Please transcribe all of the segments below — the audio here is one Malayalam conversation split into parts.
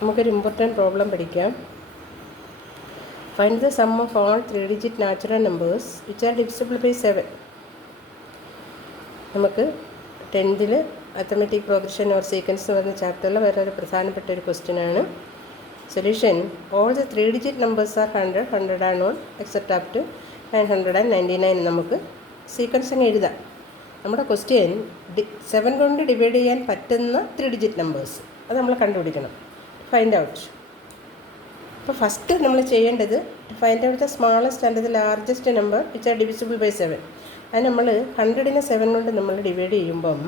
നമുക്കൊരു ഇമ്പോർട്ടൻറ്റ് പ്രോബ്ലം പഠിക്കാം. Find the sum of all 3-digit natural numbers which are divisible by 7. നമുക്ക് 10th arithmetic progression or sequence എന്ന് പറഞ്ഞ ചാപ്റ്ററിൽ വളരെ പ്രധാനപ്പെട്ട ഒരു ക്വസ്റ്റ്യനാണ്. Solution: all the 3-digit numbers are 100, 100 and on except up to 999. നമുക്ക് സീക്വൻസ് അങ്ങ് എഴുതാം. നമ്മുടെ ക്വസ്റ്റ്യൻ 7 കൊണ്ട് ഡിവൈഡ് ചെയ്യാൻ പറ്റുന്ന 3-digit നമ്പേഴ്സ് അത് നമ്മൾ കണ്ടുപിടിക്കണം. Find out. അപ്പോൾ ഫസ്റ്റ് നമ്മൾ ചെയ്യേണ്ടത് find out the smallest and the largest number which are divisible by 7. അത് നമ്മൾ 100നെ 7 കൊണ്ട് നമ്മൾ ഡിവൈഡ് ചെയ്യുമ്പം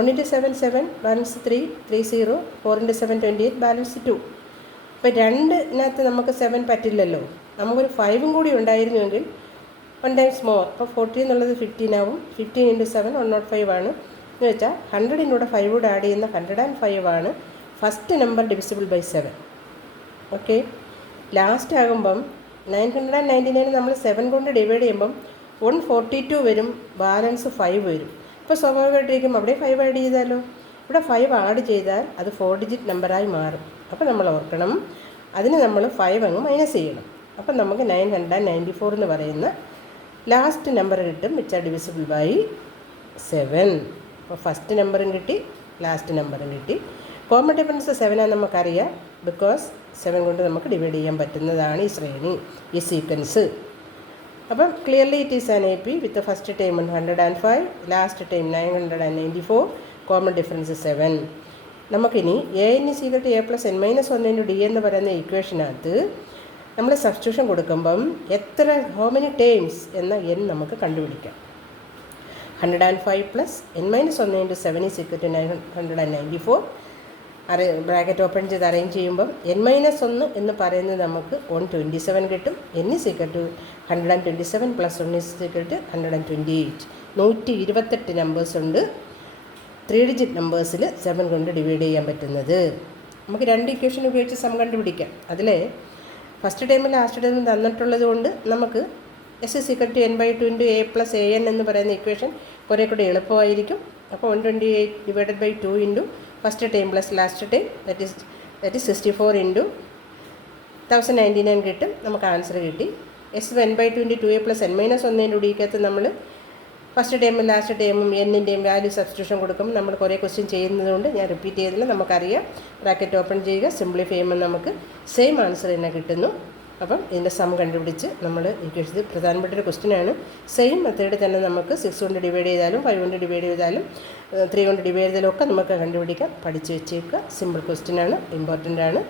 1 × 7 7, ബാലൻസ് 3, 3 0, 4 × 7 28, ബാലൻസ് 2. ഇപ്പോൾ 2-നകത്ത് നമുക്ക് 7 പറ്റില്ലല്ലോ. നമുക്കൊരു 5 കൂടി ഉണ്ടായിരുന്നുവെങ്കിൽ 1 ടൈംസ് മോർ. അപ്പോൾ 40 എന്നുള്ളത് 15 ആവും. 15 × 7 105 ആണ്. എന്ന് വെച്ചാൽ 100ൻ്റെ കൂടെ 5 കൂടെ ആഡ് ചെയ്യുന്ന 105 ആണ് first number divisible by 7. Okay, last ആകുമ്പം 999 നമ്മൾ 7 കൊണ്ട് ഡിവൈഡ് ചെയ്യുമ്പം 142 വരും, ബാലൻസ് 5 വരും. അപ്പോൾ സ്വാഭാവികമായിട്ടിരിക്കും അവിടെ 5 ആഡ് ചെയ്താലോ. ഇവിടെ 5 ആഡ് ചെയ്താൽ അത് 4-digit നമ്പറായി മാറും. അപ്പോൾ നമ്മൾ ഓർക്കണം, അതിന് നമ്മൾ 5 അങ്ങ് മൈനസ് ചെയ്യണം. അപ്പം നമുക്ക് 994 എന്ന് പറയുന്ന ലാസ്റ്റ് നമ്പർ കിട്ടും വിച്ച് ആർ ഡിവിസിബിൾ ബൈ 7. അപ്പോൾ ഫസ്റ്റ് നമ്പറും കിട്ടി, ലാസ്റ്റ് നമ്പറും കിട്ടി. കോമൺ ഡിഫറൻസ് 7 ആണെന്ന് നമുക്കറിയാം. ബിക്കോസ് 7 കൊണ്ട് നമുക്ക് ഡിവൈഡ് ചെയ്യാൻ പറ്റുന്നതാണ് ഈ ശ്രേണി, ഈ സീക്വൻസ്. അപ്പം clearly it is an A P with first time 105, last time 994, common difference 7. നമുക്കിനി an = a + n - 1 × d എന്ന് പറയുന്ന ഇക്വേഷനകത്ത് നമ്മൾ സബ്സ്റ്റിറ്റ്യൂഷൻ കൊടുക്കുമ്പം എത്ര ഹൗ മെനി ടൈംസ് എന്ന n നമുക്ക് കണ്ടുപിടിക്കാം. 105 + n - 1 × 7 = 994. ബ്രാക്കറ്റ് ഓപ്പൺ ചെയ്ത് അറേഞ്ച് ചെയ്യുമ്പം n-1 എന്ന് പറയുന്നത് നമുക്ക് 127 കിട്ടും. n = 127 + 1 = 128. 128 നമ്പേഴ്സ് ഉണ്ട് 3-digit നമ്പേഴ്സിൽ 7 കൊണ്ട് ഡിവൈഡ് ചെയ്യാൻ പറ്റുന്നത്. നമുക്ക് 2 ഇക്വേഷൻ ഉപയോഗിച്ച് സം കണ്ടുപിടിക്കാം. അതിൽ ഫസ്റ്റ് ടൈമും ലാസ്റ്റ് ടൈമും തന്നിട്ടുള്ളത് കൊണ്ട് നമുക്ക് s = n/2 × a + an എന്ന് പറയുന്ന ഇക്വേഷൻ കുറേ കൂടി എളുപ്പമായിരിക്കും. അപ്പോൾ 128 / 2 × first time plus last time that is 64 × 1099 കിട്ടും. നമുക്ക് ആൻസർ കിട്ടി. s n/2 × 2a + n - 1 × d നമ്മൾ ഫസ്റ്റ് ടൈമും ലാസ്റ്റ് ടൈമും എന്നിൻ്റെയും വാല്യൂ സബ്സ്റ്റിറ്റ്യൂഷൻ കൊടുക്കും. നമ്മൾ കുറേ ക്വസ്റ്റ്യൻ ചെയ്യുന്നതുകൊണ്ട് ഞാൻ റിപ്പീറ്റ് ചെയ്തില്ല. നമുക്കറിയാം. ബ്രാക്കറ്റ് ഓപ്പൺ ചെയ്യുക, സിംപ്ലിഫൈ ചെയ്യുമ്പോൾ നമുക്ക് സെയിം ആൻസർ തന്നെ കിട്ടുന്നു. അപ്പം ഇതിൻ്റെ സം കണ്ടുപിടിച്ച് നമ്മൾ ഇത് പ്രധാനപ്പെട്ട ഒരു ക്വസ്റ്റ്യനാണ്. സെയിം മെത്തേഡ് തന്നെ നമുക്ക് 6 കൊണ്ട് ഡിവൈഡ് ചെയ്താലും 5 കൊണ്ട് ഡിവൈഡ് ചെയ്താലും 3 കൊണ്ട് ഡിവൈഡ് ചെയ്താലും ഒക്കെ നമുക്ക് കണ്ടുപിടിക്കാം. പഠിച്ച് വെച്ചേക്കുക. സിമ്പിൾ ക്വസ്റ്റ്യനാണ്, ഇമ്പോർട്ടൻ്റ് ആണ്.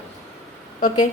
ഓക്കെ.